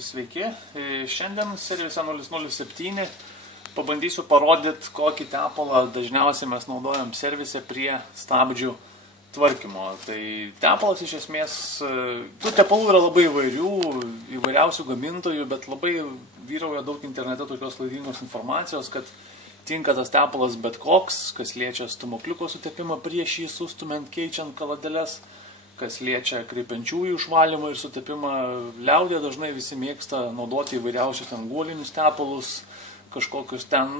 Sveiki, šiandien servise 007 pabandysiu parodyti, kokį tepalą dažniausiai mes naudojam servise prie stabdžių tvarkymo. Tai tepalas iš esmės, tų tepalų yra labai įvairiausių gamintojų, bet labai vyrauja daug internete tokios klaidingos informacijos, kad tinka tas tepalas bet koks, kas liečia stūmokliuko sutepimą prieš jį sustumiant, keičiant kaladeles, kas liečia kreipiančiųjų išvalymą ir sutepimą. Liaudė dažnai visi mėgsta naudoti įvairiausius ten guolinius tepalus, kažkokius ten,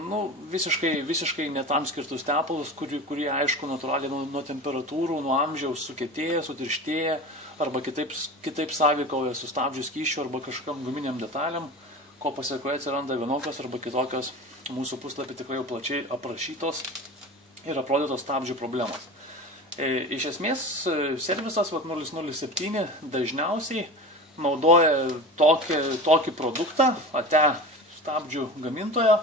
visiškai netam skirtus tepalus, kurie aišku natūraliai nuo temperatūrų, nuo amžiaus sukietėja, sutirštėja, arba kitaip sąveikauja su stabdžių skysčiu arba kažkokiam guminiam detalėm, ko pasiekoje atsiranda vienokios arba kitokios mūsų puslapį tikrai jau plačiai aprašytos ir aprodytos stabdžių problemos. Iš esmės, servisas 007 dažniausiai naudoja tokį produktą, ATE stabdžių gamintojo.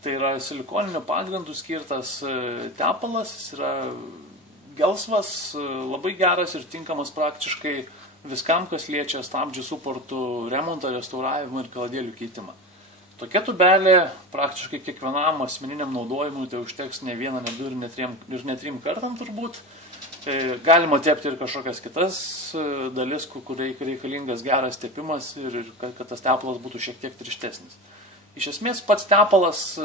Tai yra silikoniniu pagrindu skirtas tepalas, jis yra gelsvas, labai geras ir tinkamas praktiškai viskam, kas liečia stabdžių suportų remontą, restauravimą ir kaladėlių keitimą. Tokia tubelė praktiškai kiekvienam asmeniniam naudojimui tai užteks ne vieną, ne du ir ne trim kartam turbūt. Galima tepti ir kažkokias kitas dalis, kur reikalingas geras tepimas ir kad tas tepalas būtų šiek tiek tirštesnis. Iš esmės pats tepalas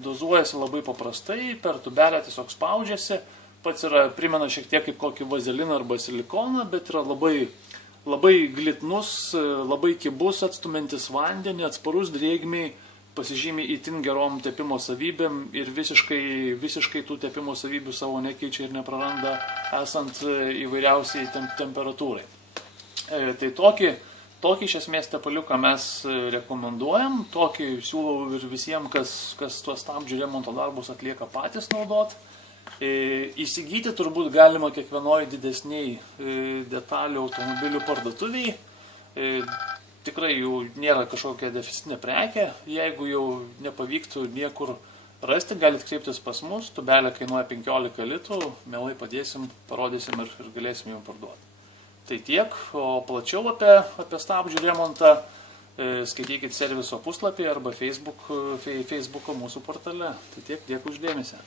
dozuojasi labai paprastai, per tubelę tiesiog spaudžiasi, pats primena šiek tiek kaip kokį vazeliną arba silikoną, bet yra labai glitnus, labai kibus, atstumiantis vandenį, atsparus drėgmei, pasižymi itin gerom tepimo savybėm ir visiškai tų tepimo savybių savo nekeičia ir nepraranda esant įvairiausiai temperatūrai. Tai tokį iš esmės tepaliuką mes rekomenduojam, tokį siūlau ir visiems, kas tuos stabdžių remonto darbus atlieka patys naudot. Įsigyti turbūt galima kiekvienoj didesniai detalių automobilių parduotuviai. Tikrai jau nėra kažkokia deficitinė prekė. Jeigu jau nepavyktų niekur rasti, galite kreiptis pas mus. Tubelė kainuoja 15 litrų, mielai padėsim, parodysim ir galėsim jums parduoti. Tai tiek, o plačiau apie stabdžių remontą skaitykite serviso puslapį arba Facebooko mūsų portale. Tai tiek, dėkui už dėmesį.